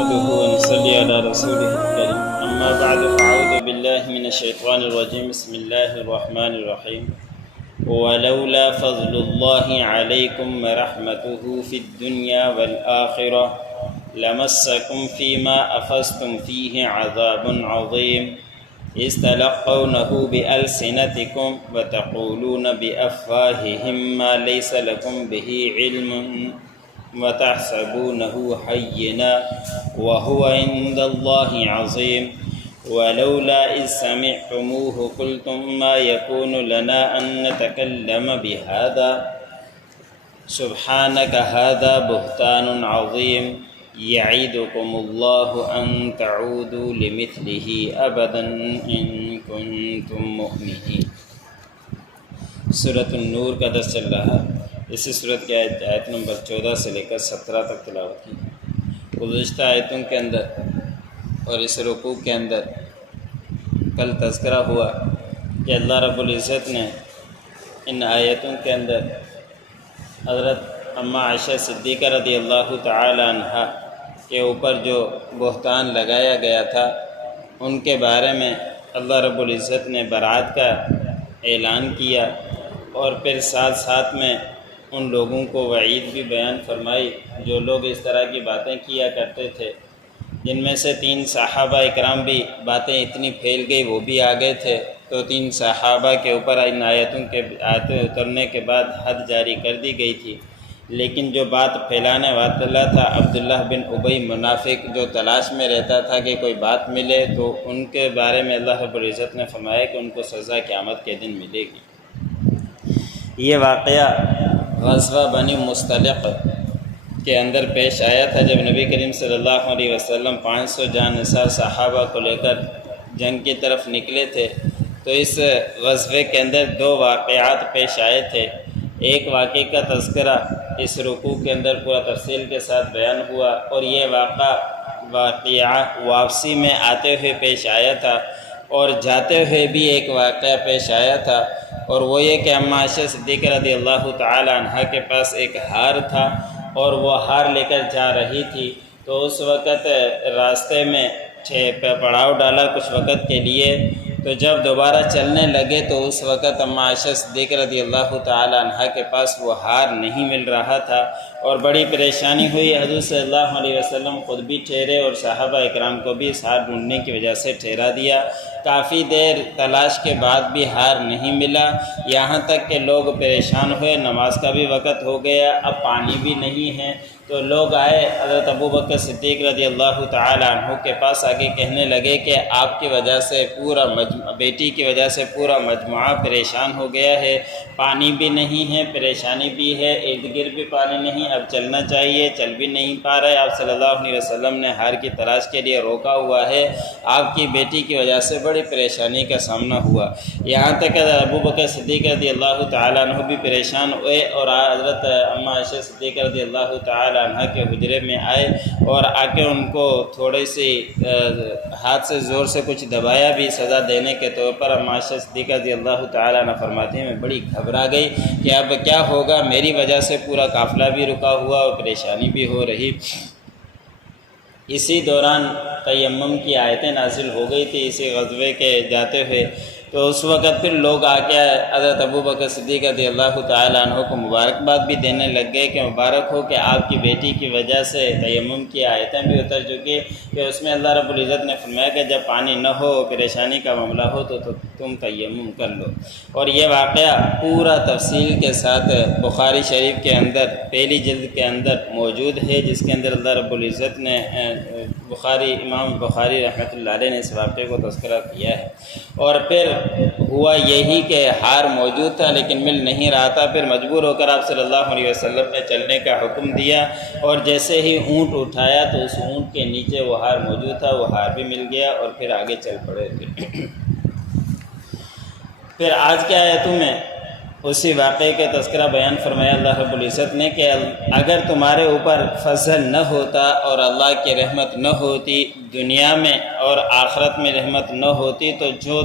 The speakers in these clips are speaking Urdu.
نحمده ونصلي على رسوله الكريم أما بعد فأعوذ بالله من الشيطان الرجيم بسم الله الرحمن الرحيم ولولا فضل الله عليكم ورحمته في الدنيا والآخرة لمسكم فيما أخذتم فيه عذاب عظيم إذ تلقونه بألسنتكم وتقولون بأفواههم ما ليس لكم به علم وتحسبونه هينا وهو عند الله عظيم ولولا إذ سمعتموه قلتم ما يكون لنا أن نتكلم بهذا سبحانك هذا بهتان عظيم يعدكم الله أن تعودوا لمثله أبدا إن كنتم مؤمنين۔ سورۃ النور کا درس چل رہا ہے۔ اسی صورت کی آیت نمبر 14 سے لے کر 17 تک تلاوت کی۔ گزشتہ آیتوں کے اندر اور اس رکوع کے اندر کل تذکرہ ہوا کہ اللہ رب العزت نے ان آیتوں کے اندر حضرت اماں عائشہ صدیقہ رضی اللہ تعالی عنہا کے اوپر جو بہتان لگایا گیا تھا ان کے بارے میں اللہ رب العزت نے برات کا اعلان کیا، اور پھر ساتھ ساتھ میں ان لوگوں کو وعید بھی بیان فرمائی جو لوگ اس طرح کی باتیں کیا کرتے تھے، جن میں سے 3 صحابہ اکرام بھی باتیں اتنی پھیل گئی وہ بھی آ گئے تھے، تو 3 صحابہ کے اوپر ان آیتیں اترنے کے بعد حد جاری کر دی گئی تھی۔ لیکن جو بات پھیلانے والا تھا عبداللہ بن ابی منافق، جو تلاش میں رہتا تھا کہ کوئی بات ملے، تو ان کے بارے میں اللہ رب العزت نے فرمایا کہ ان کو سزا قیامت کے دن ملے گی۔ یہ واقعہ غزوہ بنی مصطلق کے اندر پیش آیا تھا، جب نبی کریم صلی اللہ علیہ وسلم 500 جان نثار صحابہ کو لے کر جنگ کی طرف نکلے تھے، تو اس غزوے کے اندر 2 واقعات پیش آئے تھے۔ ایک واقعے کا تذکرہ اس رکوع کے اندر پورا تفصیل کے ساتھ بیان ہوا، اور یہ واقعہ واپسی میں آتے ہوئے پیش آیا تھا، اور جاتے ہوئے بھی ایک واقعہ پیش آیا تھا، اور وہ یہ کہ اماں عائشہ صدیقہ رضی اللہ تعالی عنہا کے پاس ایک ہار تھا، اور وہ ہار لے کر جا رہی تھی، تو اس وقت راستے میں پڑاؤ ڈالا کچھ وقت کے لیے، تو جب دوبارہ چلنے لگے تو اس وقت اماں عائشہ صدیقہ رضی اللہ تعالی عنہا کے پاس وہ ہار نہیں مل رہا تھا، اور بڑی پریشانی ہوئی۔ حضور صلی اللہ علیہ وسلم خود بھی ٹھہرے اور صحابہ اکرام کو بھی اس ہار ڈھونڈنے کی وجہ سے ٹھہرا دیا۔ کافی دیر تلاش کے بعد بھی ہار نہیں ملا، یہاں تک کہ لوگ پریشان ہوئے، نماز کا بھی وقت ہو گیا، اب پانی بھی نہیں ہے، تو لوگ آئے حضرت ابوبکر صدیق رضی اللہ تعالی عنہ کے پاس آگے کہنے لگے کہ آپ کی وجہ سے بیٹی کی وجہ سے پورا مجموعہ پریشان ہو گیا ہے، پانی بھی نہیں ہے، پریشانی بھی ہے، ارد گرد بھی پانی نہیں، اب چلنا چاہیے، چل بھی نہیں پا رہے۔ آپ صلی اللہ علیہ وسلم نے ہار کی تلاش کے لیے روکا ہوا ہے، آپ کی بیٹی کی وجہ سے بڑی پریشانی کا سامنا ہوا۔ یہاں تک کہ ابوبکر صدیق رضی اللہ تعالی عنہ بھی پریشان ہوئے، اور حضرت اماں عائشہ صدیقہ رضی اللہ تعالی عنہ کے حجرے میں آئے، اور آ کے ان کو تھوڑی سی ہاتھ سے زور سے کچھ دبایا بھی سزا دینے کے طور پر۔ اماں عائشہ صدیقہ رضی اللہ تعالی عنہ فرماتے ہیں میں بڑی گھبرا گئی کہ اب کیا ہوگا، میری وجہ سے پورا قافلہ بھی رکا ہوا اور پریشانی بھی ہو رہی۔ اسی دوران تیمم کی آیتیں نازل ہو گئی تھی اسی غزوے کے جاتے ہوئے، تو اس وقت پھر لوگ آ کے حضرت ابوبکر صدیق رضی اللہ تعالی عنہ کو مبارکباد بھی دینے لگ گئے کہ مبارک ہو کہ آپ کی بیٹی کی وجہ سے تیمم کی آیتیں بھی اتر چکی، کہ اس میں اللہ رب العزت نے فرمایا کہ جب پانی نہ ہو، پریشانی کا معاملہ ہو تو تم تیمم کر لو۔ اور یہ واقعہ پورا تفصیل کے ساتھ بخاری شریف کے اندر پہلی جلد کے اندر موجود ہے، جس کے اندر اللہ رب العزت نے امام بخاری رحمۃ اللہ علیہ نے اس واقعے کو تذکرہ کیا ہے۔ اور پھر ہوا یہی کہ ہار موجود تھا لیکن مل نہیں رہا تھا، پھر مجبور ہو کر آپ صلی اللہ علیہ وسلم نے چلنے کا حکم دیا، اور جیسے ہی اونٹ اٹھایا تو اس اونٹ کے نیچے وہ ہار موجود تھا، وہ ہار بھی مل گیا، اور پھر آگے چل پڑے تھے۔ پھر آج کے آیتوں میں اسی واقعے کے تذکرہ بیان فرمایا اللہ رب العزت نے کہ اگر تمہارے اوپر فضل نہ ہوتا اور اللہ کی رحمت نہ ہوتی دنیا میں اور آخرت میں رحمت نہ ہوتی تو جو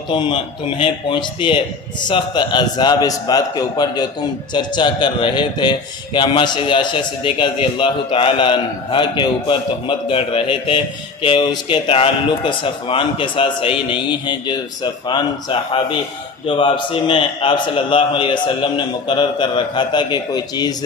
تمہیں پہنچتی ہے سخت عذاب اس بات کے اوپر جو تم چرچا کر رہے تھے کہ اماں عائشہ صدیقہ رضی اللہ تعالی عنہا کے اوپر تہمت گڑھ رہے تھے کہ اس کے تعلق صفوان کے ساتھ صحیح نہیں ہے، جو صفوان صحابی جو واپسی میں آپ صلی اللہ علیہ وسلم نے مقرر کر رکھا تھا کہ کوئی چیز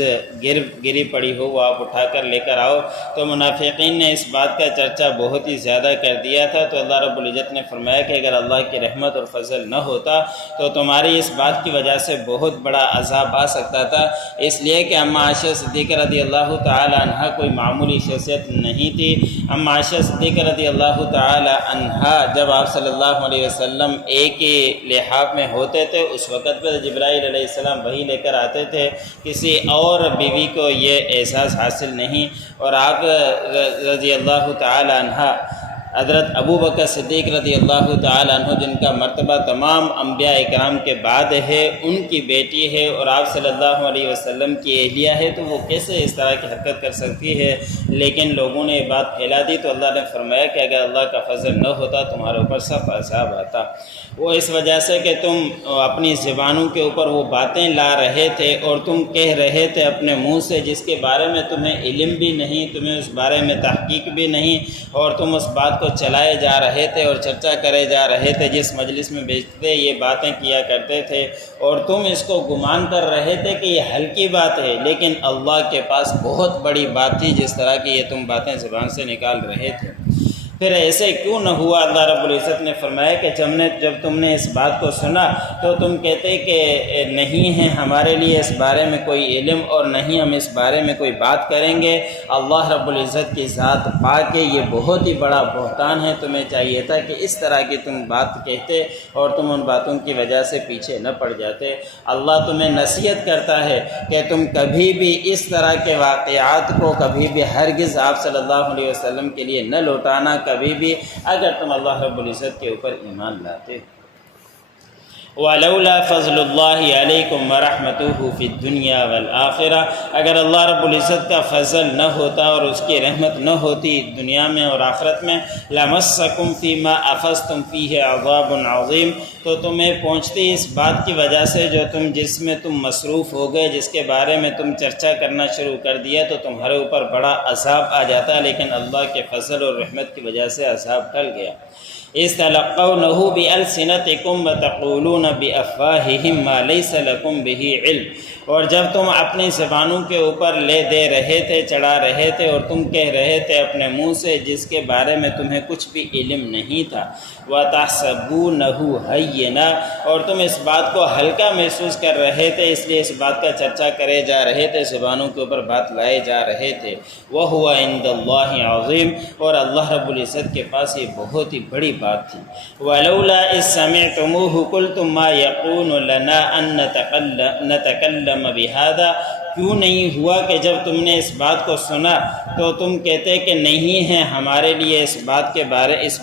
گری پڑی ہو وہ آپ اٹھا کر لے کر آؤ، تو منافقین نے اس بات کا چرچا بہت ہی زیادہ کر دیا تھا۔ تو اللہ رب العزت نے فرمایا کہ اگر اللہ کی رحمت اور فضل نہ ہوتا تو تمہاری اس بات کی وجہ سے بہت بڑا عذاب آ سکتا تھا، اس لیے کہ اماں عائشہ صدیقہ رضی اللہ تعالی عنہا کوئی معمولی شخصیت نہیں تھی۔ اماں عائشہ صدیقہ رضی اللہ تعالی عنہا جب آپ صلی اللہ علیہ وسلم ایک ہی لحاف میں ہوتے تھے اس وقت پر جبرائیل علیہ السلام وحی لے کر آتے تھے، کسی اور بیوی کو یہ احساس حاصل نہیں، اور آپ رضی اللہ تعالی عنہ حضرت ابو بکر صدیق رضی اللہ تعالی عنہ جن کا مرتبہ تمام انبیاء اکرام کے بعد ہے، ان کی بیٹی ہے اور آپ صلی اللہ علیہ وسلم کی اہلیہ ہے، تو وہ کیسے اس طرح کی حرکت کر سکتی ہے؟ لیکن لوگوں نے یہ بات پھیلا دی تو اللہ نے فرمایا کہ اگر اللہ کا فضل نہ ہوتا تمہارے اوپر سخت عذاب آتا۔ وہ اس وجہ سے کہ تم اپنی زبانوں کے اوپر وہ باتیں لا رہے تھے اور تم کہہ رہے تھے اپنے منہ سے جس کے بارے میں تمہیں علم بھی نہیں، تمہیں اس بارے میں تحقیق بھی نہیں، اور تم اس بات کو چلائے جا رہے تھے اور چرچا کرے جا رہے تھے، جس مجلس میں بیچتے یہ باتیں کیا کرتے تھے، اور تم اس کو گمان کر رہے تھے کہ یہ ہلکی بات ہے، لیکن اللہ کے پاس بہت بڑی بات تھی جس طرح کی یہ تم باتیں زبان سے نکال رہے تھے۔ پھر ایسے کیوں نہ ہوا؟ اللہ رب العزت نے فرمایا کہ جب تم نے اس بات کو سنا تو تم کہتے کہ نہیں ہے ہمارے لیے اس بارے میں کوئی علم اور نہیں ہم اس بارے میں کوئی بات کریں گے۔ اللہ رب العزت کی ذات پاک ہے، یہ بہت ہی بڑا بہتان ہے، تمہیں چاہیے تھا کہ اس طرح کی تم بات کہتے اور تم ان باتوں کی وجہ سے پیچھے نہ پڑ جاتے۔ اللہ تمہیں نصیحت کرتا ہے کہ تم کبھی بھی اس طرح کے واقعات کو کبھی بھی ہرگز آپ صلی اللہ علیہ وسلم کے لیے نہ لوٹانا کبھی بھی، اگر تم اللہ رب العزت کے اوپر ایمان لاتے۔ وَلَوْلَا فَضْلُ اللَّهِ عَلَيْكُمْ وَرَحْمَتُهُ فِي الدُّنْيَا وَالْآخِرَةِ، اگر اللہ رب العزت کا فضل نہ ہوتا اور اس کی رحمت نہ ہوتی دنیا میں اور آخرت میں، لَمَسَّكُمْ فِي مَا أَخَذْتُمْ فِيهِ عَذَابٌ عَظِيمٌ، تو تمہیں پہنچتی اس بات کی وجہ سے جس میں تم مصروف ہو گئے، جس کے بارے میں تم چرچا کرنا شروع کر دیا، تو تمہارے اوپر بڑا عذاب آ جاتا، لیکن اللہ کے فضل اور رحمت کی وجہ سے عذاب ٹل گیا۔ اِسْتَلَقَّوْنَهُ بِأَلْسِنَتِكُمْ وَتَقُولُونَ بِأَفْوَاهِهِمْ مَا لَيْسَ لَكُمْ بِهِ عِلْمٌ، اور جب تم اپنی زبانوں کے اوپر لے دے رہے تھے، چڑھا رہے تھے، اور تم کہہ رہے تھے اپنے منہ سے جس کے بارے میں تمہیں کچھ بھی علم نہیں تھا، وَتَحْسَبُونَهُ هَيِّنًا، اور تم اس بات کو ہلکا محسوس کر رہے تھے، اس لیے اس بات کا چرچا کرے جا رہے تھے، زبانوں کے اوپر بات لائے جا رہے تھے۔ وَهُوَ عِندَ اللَّهِ عَظِيمٌ، اور اللہ رب العزت کے پاس یہ بہت ہی بڑی بات تھی۔ وَلَوْلَا إِذْ سَمِعْتُمُوهُ قُلْتُمْ مَا يَكُونُ لَنَا أَن نَّتَكَلَّمَ بِهَذَا، کیوں نہیں ہوا کہ جب تم نے اس بات کو سنا تو تم کہتے کہ نہیں ہے ہمارے لیے اس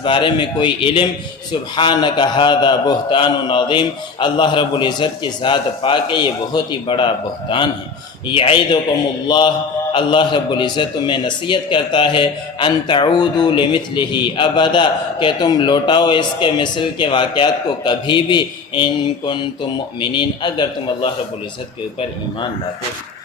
بارے میں کوئی علم۔ سبحانک ھذا بہتان عظیم، اللہ رب العزت کی ذات پاک ہے، یہ بہت ہی بڑا بہتان ہے۔ یعظکم اللہ رب العزت تمہیں نصیحت کرتا ہے، ان تعودوا لمثلہ ابدا، کہ تم لوٹاؤ اس کے مثل کے واقعات کو کبھی بھی، ان کنتم مؤمنین، اگر تم اللہ رب العزت کے اوپر ایمان لاتے۔